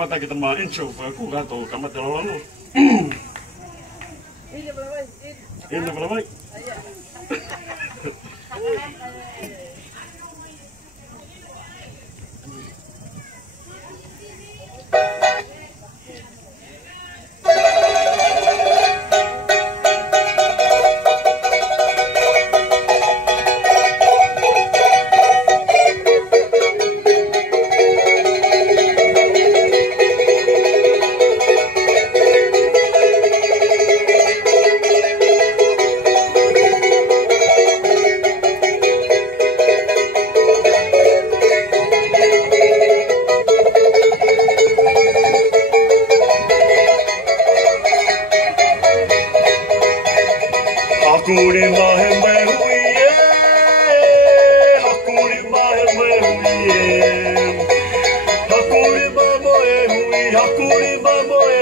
Mata kita mah intro aku gato kamat lalu. Ini berapa? Hakuri mahe mehuye, hakuri mahe mehuye, hakuri mamoe hui, hakuri mamoe,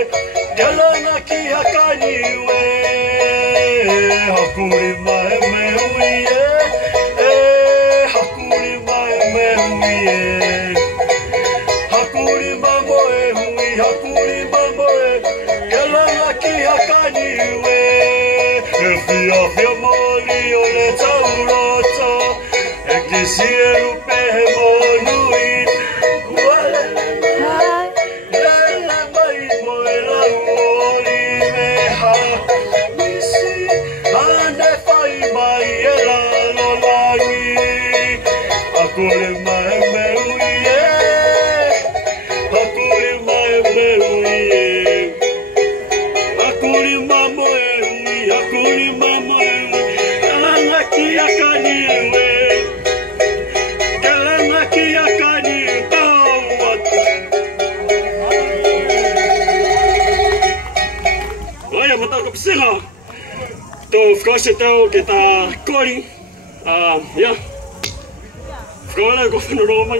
kelana ki hakaniwe, hakuri mahe mehuye, hakuri mahe mehuye, hakuri mamoe hui, hakuri mamoe, kelana ki hakaniwe. Fia moli ole tauroto e kisielu pehe monuit Lele mai moe lau ori meha Misi ane fai mai e la lolangi Akure mai meuie Akure mai meuie Akure mamoe Hakuri mamoe, kalana ki akaniwe, kalana ki akaniwe, tawat. Olha, botar com piscina. Então, ficou esse teu que tá cori, já. Ficou lá com o Roma.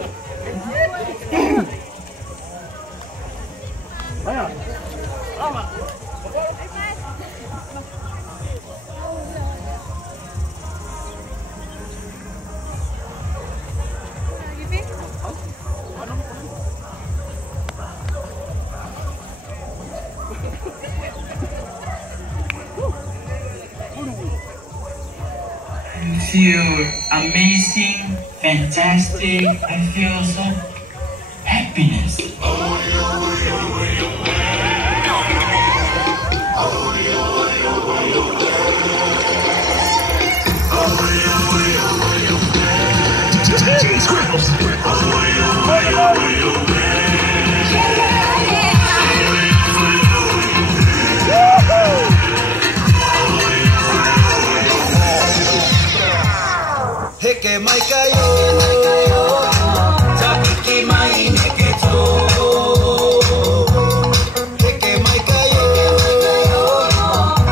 Olha, Roma. I feel amazing, fantastic. I feel so happiness. Heke mai kayo, Zapiki mai neketo. Heke mai kayo,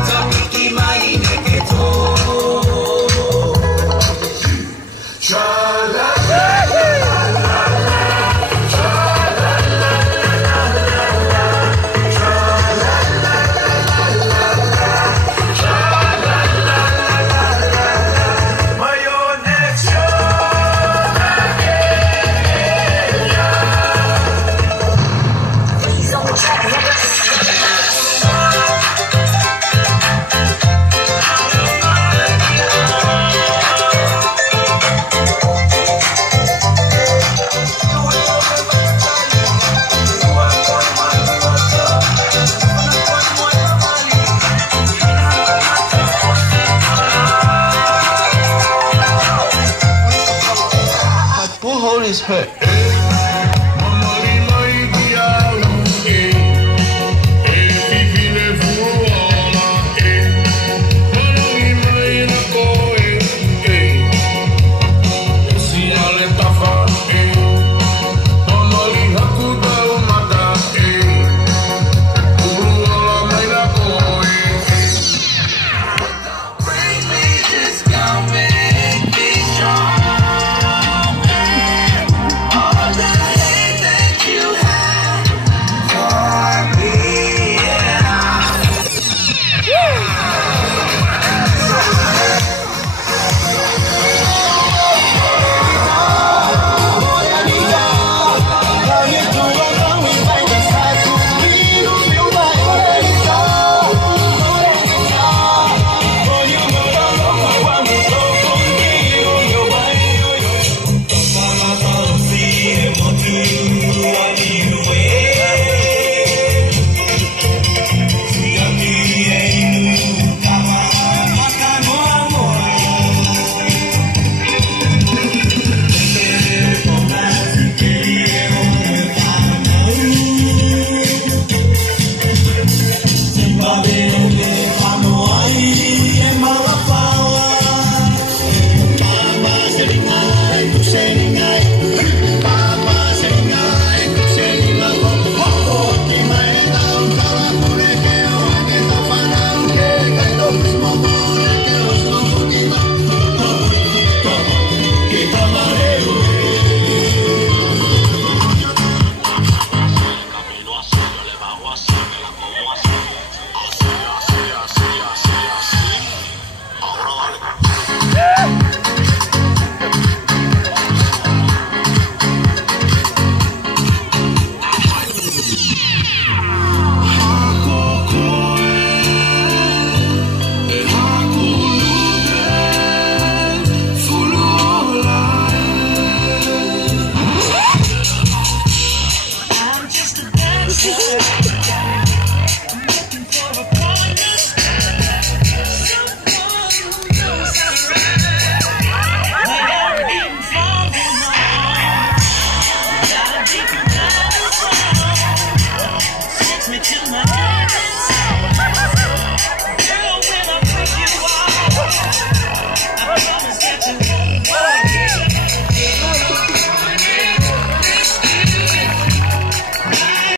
Zapiki mai neketo. Is hurt. Hey,